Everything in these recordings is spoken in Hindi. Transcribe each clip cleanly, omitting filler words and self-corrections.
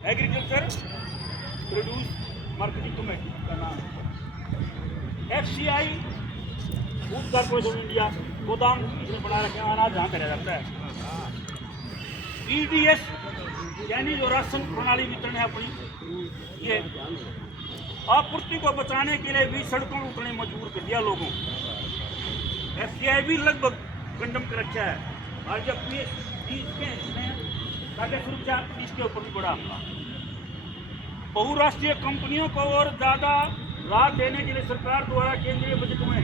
एग्रीकल्चर प्रोड्यूस मार्केटिंग कमेटी का नाम, FCI फूड कॉर्पोरेशन इंडिया गोदाम इसमें बना रखे हैं, अनाज जहाँ करा जाता है। EDS यानी जो राशन प्रणाली वितरण है अपनी, ये आपूर्ति को बचाने के लिए भी सड़कों पर उतरने मजबूर कर दिया लोगों। FCI भी लगभग कंडम कर रखा है, और जब खाद्य सुरक्षा इसके ऊपर भी बड़ा हमला। बहुराष्ट्रीय कंपनियों को और ज़्यादा राहत देने के लिए सरकार द्वारा केंद्रीय बजट में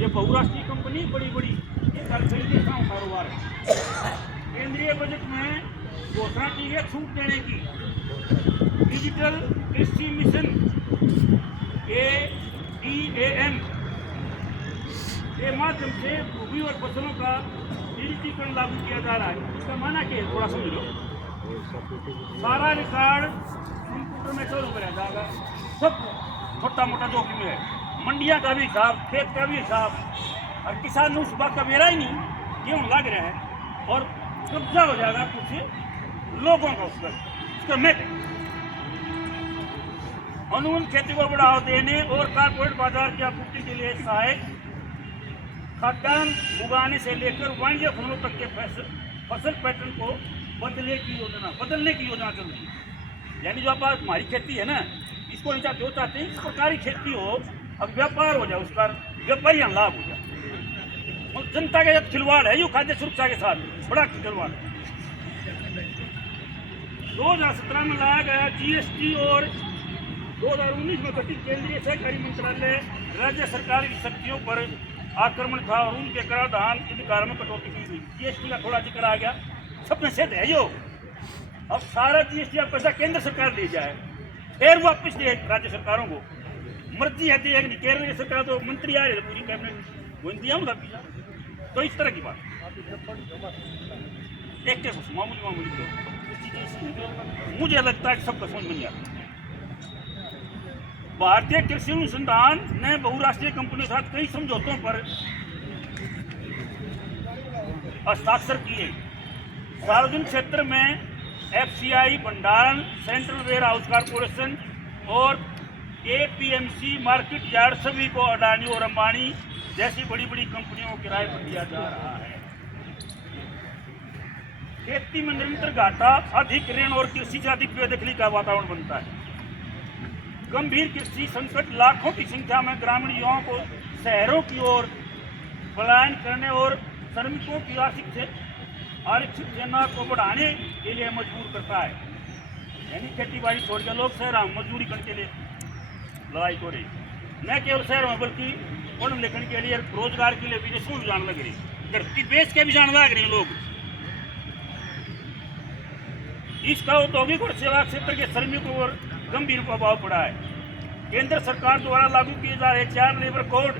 ये बहुराष्ट्रीय कंपनी बड़ी ये सरकारी कारोबार है, केंद्रीय बजट में घोषणा की है छूट देने की। डिजिटल कृषि मिशन ADAM के माध्यम से भूमि और फसलों का डिजिटीकरण लागू किया जा रहा है। इसका माना क्या है, थोड़ा समझ लो। सारा रिकॉर्ड कंप्यूटर में स्टोर हो जाएगा, सब छोटा मोटा जोखिम है। मंडियां का भी हिसाब, खेत का भी हिसाब, और किसान उस बात का बेरा ही नहीं, गेहूँ लग रहा है और कब्जा हो जाएगा कुछ लोगों का उसका मैं। अनुबंध खेती को बढ़ावा देने और कारपोरेट बाजार की आपूर्ति के लिए सहायक खाद्यान्न उगाने से लेकर वाणिज्य फसलों तक के फसल पैटर्न को बदलने की योजना चल रही है। यानी जो आप हमारी खेती है ना, इसको नहीं चाहते हो, चाहते हैं इस प्रकार की खेती हो, अब व्यापार हो जाए, उसका व्यापारी लाभ हो जाए। और जनता के जब खिलवाड़ है, यू खाद्य सुरक्षा के साथ बड़ा खिलवाड़ है। 2017 में लाया गया GST और 2019 में गठित केंद्रीय सहकारी मंत्रालय राज्य सरकार की शक्तियों पर आक्रमण था और उनके कराधान अधिकार में कटौती की गई। GST का थोड़ा जिक्र आ गया, सबने से है यो। अब सारा GST का पैसा केंद्र सरकार ले जाए, फिर वापस दे राज्य सरकारों को, मर्जी है दे नहीं। केंद्र सरकार तो मंत्री आ रहे पूरी कैबिनेट वो दिया होगा पीछा। तो इस तरह की बात एक मामूली मुझे लगता है कि सबका समझ में नहीं आता। भारतीय कृषि अनुसंधान ने बहुराष्ट्रीय कंपनियों के साथ कई समझौतों पर हस्ताक्षर किए। सार्वजनिक क्षेत्र में FCI भंडारण, सेंट्रल वेयर हाउस कॉर्पोरेशन और APMC मार्केट यार्ड सभी को अडानी और अंबानी जैसी बड़ी कंपनियों को किराए पर दिया जा रहा है। खेती में निरंतर घाटा, अधिक ऋण और कृषि से अधिक बेदखली का वातावरण बनता है। गंभीर कृषि संकट लाखों की संख्या में ग्रामीण युवाओं को शहरों की ओर पलायन करने और श्रमिकों की आर्थिक सेना को बढ़ाने के लिए मजबूर करता है। यानी खेती बाड़ी छोड़कर लोग शहरों में मजदूरी करने के लिए लड़ाई हो रही, न केवल शहरों में बल्कि पढ़ने लिखने के लिए, रोजगार के लिए विदेशों में जाने लग रही, धरती बेच के भी जाने लग रहे हैं लोग। इसका औद्योगिक और सेवा क्षेत्र के श्रमिकों पर गंभीर प्रभाव पड़ा है। केंद्र सरकार द्वारा लागू किए जा रहे 4 लेबर कोड,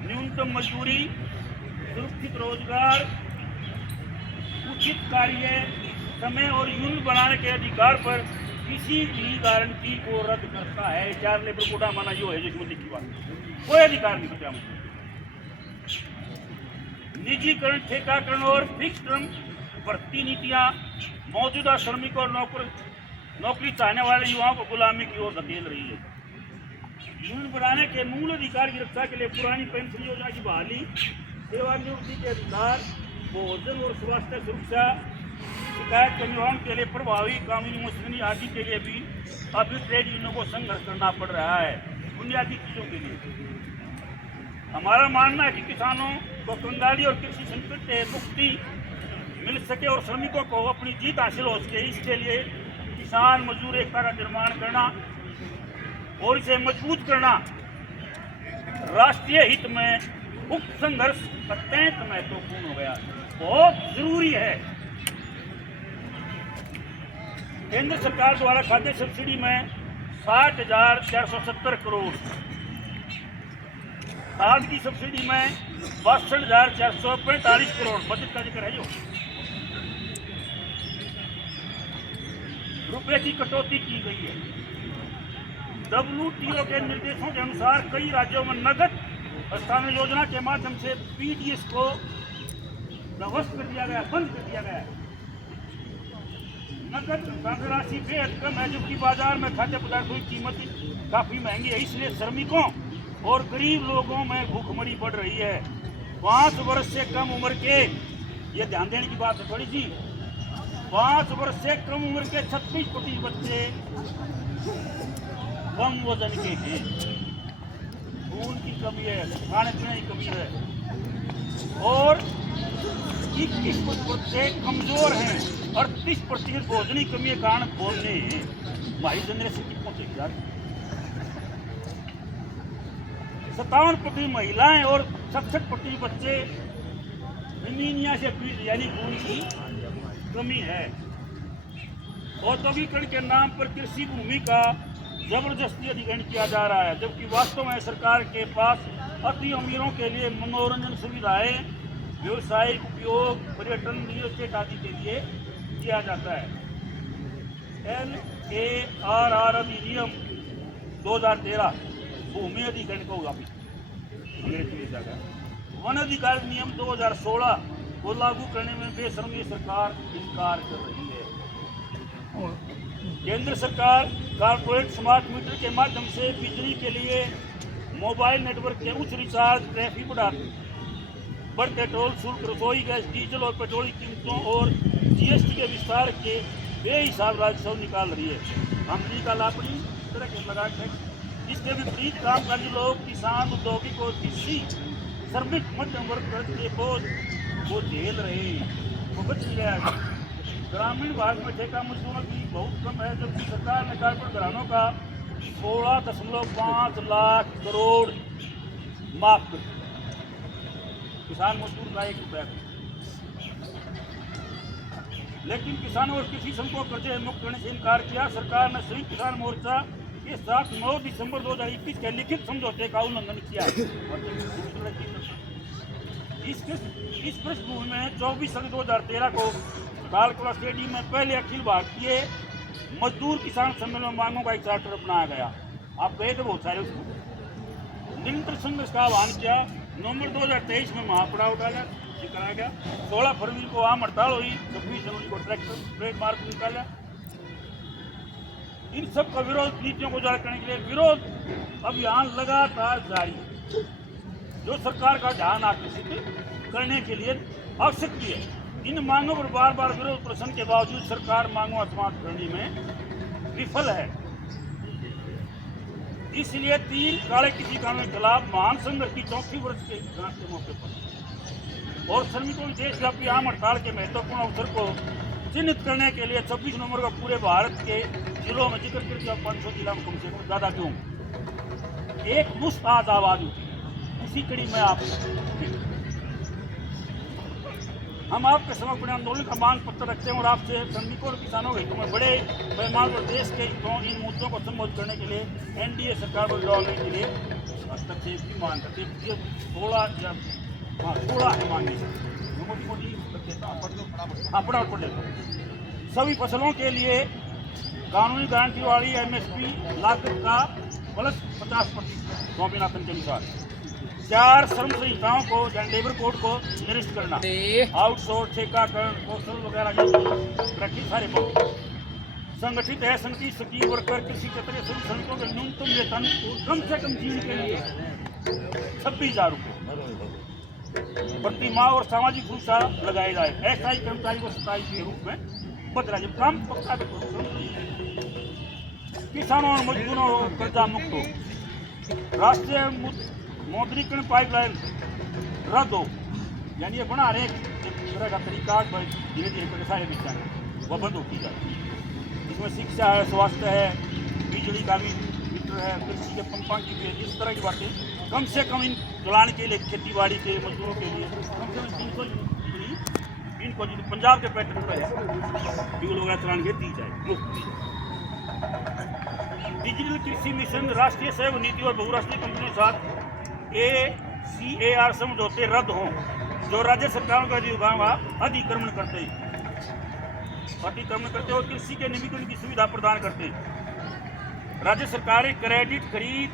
न्यूनतम मजदूरी, सुरक्षित रोजगार, उचित कार्य समय और यूनियन बनाने के अधिकार पर किसी भी गारंटी को रद्द करता है। 4 लेबर कोड माना जो है जिसमें लिखी बात, कोई अधिकार नहीं बचा। निजीकरण, ठेकाकरण और फिक्स टर्म भर्ती नीतियां मौजूदा श्रमिकों और नौकरी चाहने वाले युवाओं को गुलामी की ओर धकेल रही है। यूनियन बढ़ाने के मूल अधिकार की रक्षा के लिए पुरानी पेंशन योजना की बहाली, सेवानिवृत्ति के अधिकार, भोजन और स्वास्थ्य सुरक्षा, शिकायत के निवारण के लिए प्रभावी कानूनी मशीनरी आदि के लिए भी अभी ट्रेड यूनियनों को संघर्ष करना पड़ रहा है। बुनियादी चीजों के लिए हमारा मानना है कि किसानों को कंगाली और कृषि संकट से मुक्ति मिल सके और श्रमिकों को अपनी जीत हासिल हो सके, इसके लिए किसान मजदूर एकता का निर्माण करना और इसे मजबूत करना राष्ट्रीय हित में उक्त संघर्ष अत्यंत महत्वपूर्ण हो गया, बहुत जरूरी है। केंद्र सरकार द्वारा खाद्य सब्सिडी में 60,470 करोड़, खाद की सब्सिडी में 62,445 करोड़ बजट का जिक्र है जो रुपए की कटौती की गई है। WTO के निर्देशों के अनुसार कई राज्यों में नगद हस्तांतरण योजना के माध्यम से PDS को ध्वस्त कर दिया गया, बंद कर दिया गया। नकद राशि बेहद कम है, जबकि बाजार में खाद्य पदार्थों की कीमत काफी महंगी है। इसलिए श्रमिकों और गरीब लोगों में भूखमरी बढ़ रही है। 5 वर्ष से कम उम्र के, ये ध्यान देने की बात है थोड़ी सी, 5 वर्ष से कम उम्र के 36% बच्चे कम वजन के हैं। खून की कमी है, खाने पीने की कमी है, और 21% बच्चे कमजोर हैं, 38% भोजन की कमी के कारण बोलने हैं। हमारी जनरेशन की पहुंचेगी यार। 57% महिलाएं और 67% बच्चे एनीमिया से पीड़ित, यानी खून की कमी है। औद्योगिकरण के नाम पर कृषि भूमि का जबरदस्ती अधिग्रहण किया जा रहा है, जबकि वास्तव में सरकार के पास अति अमीरों के लिए मनोरंजन सुविधाएं, व्यवसायिक उपयोग, पर्यटन, रियल एस्टेट आदि के लिए किया जाता है। LARR अधिनियम 2013 भूमि अधिग्रहण को वन अधिकार नियम 2016 को लागू करने में बेशर्मी सरकार इनकार कर रही है। केंद्र सरकार कारपोरेट स्मार्ट मीटर के माध्यम से बिजली के लिए मोबाइल नेटवर्क के उच्च रिचार्ज ट्रैफिक बढ़ते टोल शुल्क, रसोई गैस, डीजल और पेट्रोल की कीमतों और GST के विस्तार के बेहिसाब राजस्व निकाल रही है। आमदनी का लाभ नहीं तरह के लगा टैक्स। इसके विपरीत कामकाजी लोग, किसान, औद्योगिक और कृषि श्रमिक मध्यम वर्ग कर्ज के बोझ को झेल रहे हैं। वो बच नहीं गया। ग्रामीण भाग में ठेका मजदूरों की बहुत कम है, जबकि सरकार ने कारपोरेट घरानों का 16.5 लाख करोड़ माफ कर, किसान मजदूर का 1 रुपया। लेकिन किसानों और कृषि संघ को कर्जे मुक्त करने से इनकार किया। सरकार ने संयुक्त किसान मोर्चा के साथ 9 दिसंबर 2021 के लिखित समझौते का उल्लंघन किया। इस पृष्ठभूमि में 24 अगस्त 2013 को बालकोला स्टेडियम में पहले अखिल भारतीय मजदूर किसान सम्मेलन में मांगों का एक चार्टर बनाया गया। आप गए थे बहुत सारे उसको। निरंतर संघर्ष का आह्वान किया। नवंबर 2023 में महापड़ाव कराया गया। 16 फरवरी को आम हड़ताल हुई। 26 जनवरी को ट्रेड मार्क निकाला। इन सब का विरोध, नीतियों को जारी करने के लिए विरोध अभियान लगातार जारी है, जो सरकार का ध्यान आकर्षित करने के लिए आवश्यक भी है। इन मांगों पर बार बार विरोध प्रदर्शन के बावजूद सरकार मांगों का समाप्त करने में विफल है। इसलिए 3 काले कृषि कानून के खिलाफ महान संघर्ष की 4वीं वर्ष के दिवस के मौके पर और श्रमिकों की देशव्यापी आम हड़ताल के महत्वपूर्ण अवसर को चिन्हित करने के लिए 26 नवंबर का पूरे भारत के जिलों में जिक्र करके 500 जिला में कम से कम ज़्यादा क्यों एक मुश्त आवाज उठी। उसी कड़ी में हम आपके समक्ष आंदोलन का मांग पत्र रखते हैं और आपसे श्रमिकों और किसानों के हितों में बड़े पैमाने पर देश के हितों इन मुद्दों को संबोधित करने के लिए NDA सरकार पर डालने के लिए हस्तक्षेप की मांग करते हैं। 16 है मांगे सभी फसलों के लिए कानूनी गारंटी वाली MSP लागत का प्लस 50% स्वामीनाथन के अनुसार 4 श्रम संहिताओं को लेबर कोड को निरस्त करना, आउटसोर्स, ठेकाकरण, कौशल वगैरह रखी सारे संगठित है। संगठित सचिव वर्कर, कृषि क्षेत्र के श्रमिकों के न्यूनतम वेतन कम से कम जीने के लिए 26,000 रुपये प्रति माह और सामाजिक सुरक्षा लगाए जाए। अस्थायी कर्मचारी को 27 के रूप में बदला जब काम पक्का किसानों और मजदूरों को कर्जा मुक्त हो। राष्ट्रीय मौद्रीकरण पाइपलाइन रद्द हो, यानी ये बना रहे तरह का तरीका धीरे धीरे करके सारे विषय वह बंद होती जाए। इसमें शिक्षा है, स्वास्थ्य है, बिजली का भी मीटर है, कृषि के पंपों की भी है। इस तरह की बातें कम से कम इन चलाने के लिए खेती बाड़ी के मजदूरों के लिए कम से कम इनको पंजाब के पैटर्न पर है बिजली वगैरह चलाने के दी जाए मुफ्त। डिजिटल कृषि मिशन, राष्ट्रीय सहयोग नीति और बहुराष्ट्रीय कंपनियों के साथ ACAR समझौते रद्द हों, जो राज्य सरकारों का अधिक्रमण करते और कृषि के निजीकरण की सुविधा प्रदान करते हैं। राज्य सरकारें क्रेडिट खरीद,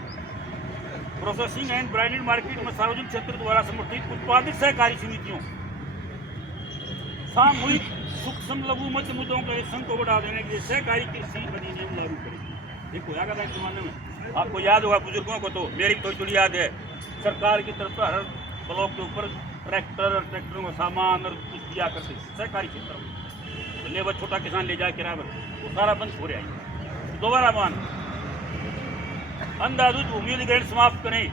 प्रोसेसिंग एंड ब्रांडेड मार्केट में सार्वजनिक क्षेत्र द्वारा समर्थित उत्पादित सहकारी समितियों सामूहिक सूक्ष्म लघु मध्य मुद्दों के संघ को बढ़ा देने के लिए सहकारी कृषि अधिनियम लागू करेगी। एक होया था जमाने में, आपको याद होगा बुजुर्गों को, तो मेरी तो थोड़ी याद है, सरकार की तरफ से हर ब्लॉक के ऊपर ट्रैक्टरों का सामान और कुछ दिया करते सहकारी क्षेत्र में। तो लेबर छोटा किसान ले जाए किराए पर, वो सारा बंद हो रहा है। दोबारा मान अंधाधुंध भूमि अधिग्रहण समाप्त करें।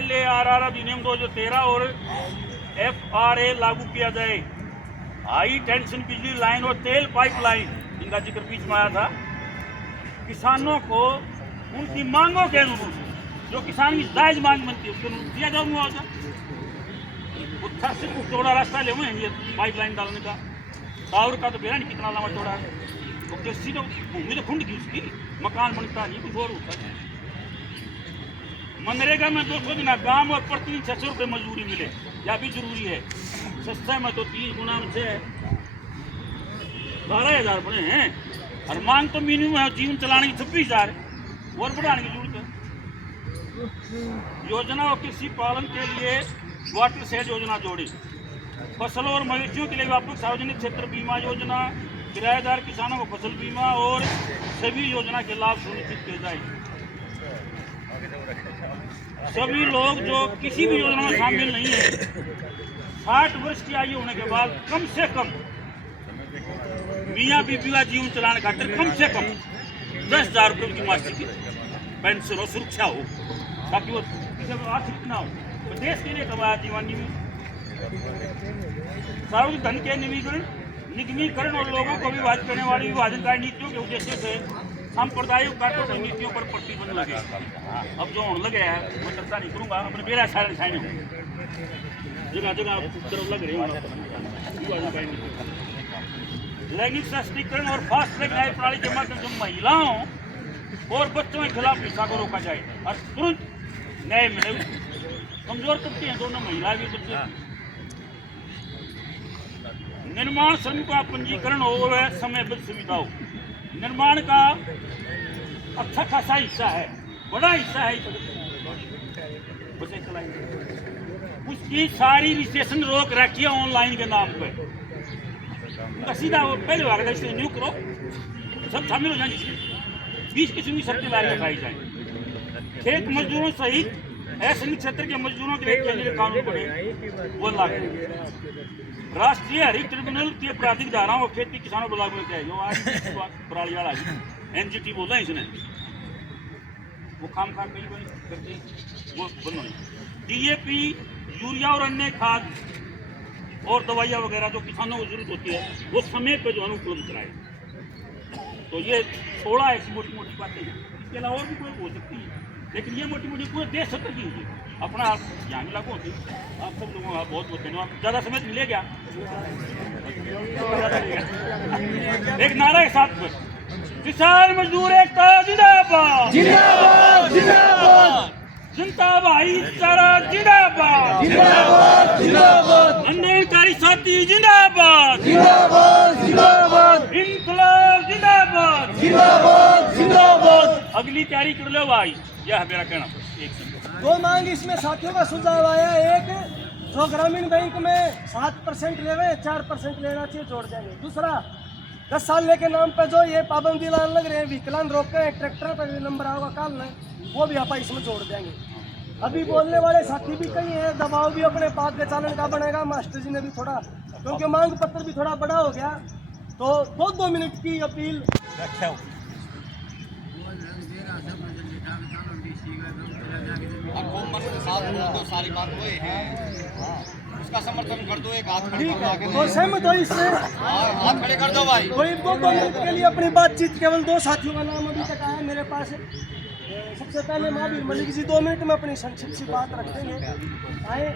LARR अधिनियम 2013 और FRA लागू किया जाए। हाई टेंशन बिजली लाइन और तेल पाइपलाइन, इनका जिक्र बीच में आया था। किसानों को उनकी मांगों के अनुरूप, जो किसान की जायज मांग बनती है, उसके अनुरूप दिया जाऊंगा मुआवजा। उत्था से चौड़ा रास्ता ले हुए हैं ये पाइपलाइन डालने का, टावर का तो बेरा नहीं कितना लंबा चौड़ा है। तो कृषि तो भूमि तो खुंड की, उसकी मकान बनता नहीं, कुछ और होता है। मनरेगा में 200 दिन काम और प्रति 600 रुपये मजदूरी मिले, यह भी जरूरी है। सस्ता में तो 30 गुना से 12,000 बने हैं, और मांग तो मिनिमम है जीवन चलाने की 26,000, और बढ़ाने की जरूरत है। योजना और कृषि पालन के लिए वाटर शेड योजना जोड़ी। फसलों और मवेशियों के लिए व्यापक सार्वजनिक क्षेत्र बीमा योजना, किराएदार किसानों को फसल बीमा और सभी योजना के लाभ सुनिश्चित किए जाए। सभी लोग जो किसी भी योजना में शामिल नहीं है, 60 वर्ष की आयु होने के बाद कम से कम मियाँ बीबी का जीवन चलाने खातिर कम से कम 10,000 रुपये की मासिक पेंशन और सुरक्षा हो, ताकि वो किसी को आर्थिक ना हो। तो देश के लिए कमाया जीवन सार्वजनिक धन के निगमीकरण और लोगों को विभाजित करने वाली विभाजनकारी नीतियों के उद्देश्य से सांप्रदायिक काटों नीतियों पर प्रतिबंध लगे। अब जो होने लगे है मैं चर्चा नहीं करूँगा, अपने मेरा सारे साइन जगह जगह तरफ लग रहे हैं। लैंगिक सशक्तिकरण और फास्ट ट्रैक न्याय प्रणाली के माध्यम से महिलाओं और बच्चों के खिलाफ हिंसा को रोका जाए और तुरंत न्याय मिले। कमजोर तबके हैं दोनों, महिला भी बच्चे। निर्माण श्रमिकों का पंजीकरण और समयबद्ध सुविधाओं। निर्माण का अच्छा खासा हिस्सा है, बड़ा हिस्सा है, उसकी सारी रजिस्ट्रेशन रोक रखी है ऑनलाइन के नाम पे। उनका सीधा वो पहले भाग इसलिए न्यू करो, सब शामिल हो जाए, 20 किस्म की शर्तें लारी लगाई जाए। खेत मजदूरों सहित असंगठित क्षेत्र के मजदूरों के लिए केंद्रीय कानून बने, वो लागू। राष्ट्रीय हरित ट्रिब्यूनल की आपराधिक धाराओं और खेती किसानों को लागू किया है। जो आज पराली वाला NGT बोला है इसने, वो काम खा कहीं करती वो बंद होनी। DAP, यूरिया और अन्य खाद और दवाइयाँ वगैरह जो किसानों को जरूरत होती है, वो समय पर जो है उपलब्ध कराए। तो ये 16 ऐसी मोटी मोटी बातें हैं, इसके अलावा और भी कोई हो सकती है, लेकिन ये मोटी मोटी पूरे देश सत्र की होती है, अपना यहाँ भी लागू होती है। आप सब लोगों का बहुत बहुत धन्यवाद। ज़्यादा समय मिले क्या? एक नारे के साथ किसान मजदूर एकता जिंदाबाद, जिंदाबाद जिंदाबाद, जनता भाईचारा जिंदाबाद, जिंदाबाद जिंदाबाद, आंदोलनकारी साथी जिंदाबाद, जिंदाबाद जिंदाबाद, इनकलाब जिंदाबाद, जिंदाबाद जिंदाबाद। अगली तैयारी कर लो भाई, यह है मेरा कहना। दो मांग इसमें साथियों का सुझाव आया। एक, जो ग्रामीण बैंक में 7% ले रहे हैं, 4% लेना चाहिए, जोड़ देंगे। दूसरा, 10 साल लेके नाम पे जो ये पाबंदी लाने लग रहे हैं, विकलांग रोक के ट्रैक्टर पर नंबर आओगा काल में, वो भी आप इसमें जोड़ देंगे। अभी बोलने वाले साथी भी कई हैं, दबाव भी अपने पाक के चालन का बनेगा। मास्टर जी ने भी थोड़ा, क्योंकि मांग पत्र भी थोड़ा बड़ा हो गया, तो 2 मिनट की अपील। सारी बात हुई है, उसका समर्थन कर दो, एक हाथ खड़े ठीक कर है, दो, तो सहमत हो इससे? हाथ खड़े कर दो भाई। कोई 2 मिनट के लिए अपनी बातचीत, केवल 2 साथियों का नाम अभी तक आया मेरे पास। सबसे पहले महावीर मलिक जी 2 मिनट में अपनी संक्षिप्त सी बात रखेंगे। आए।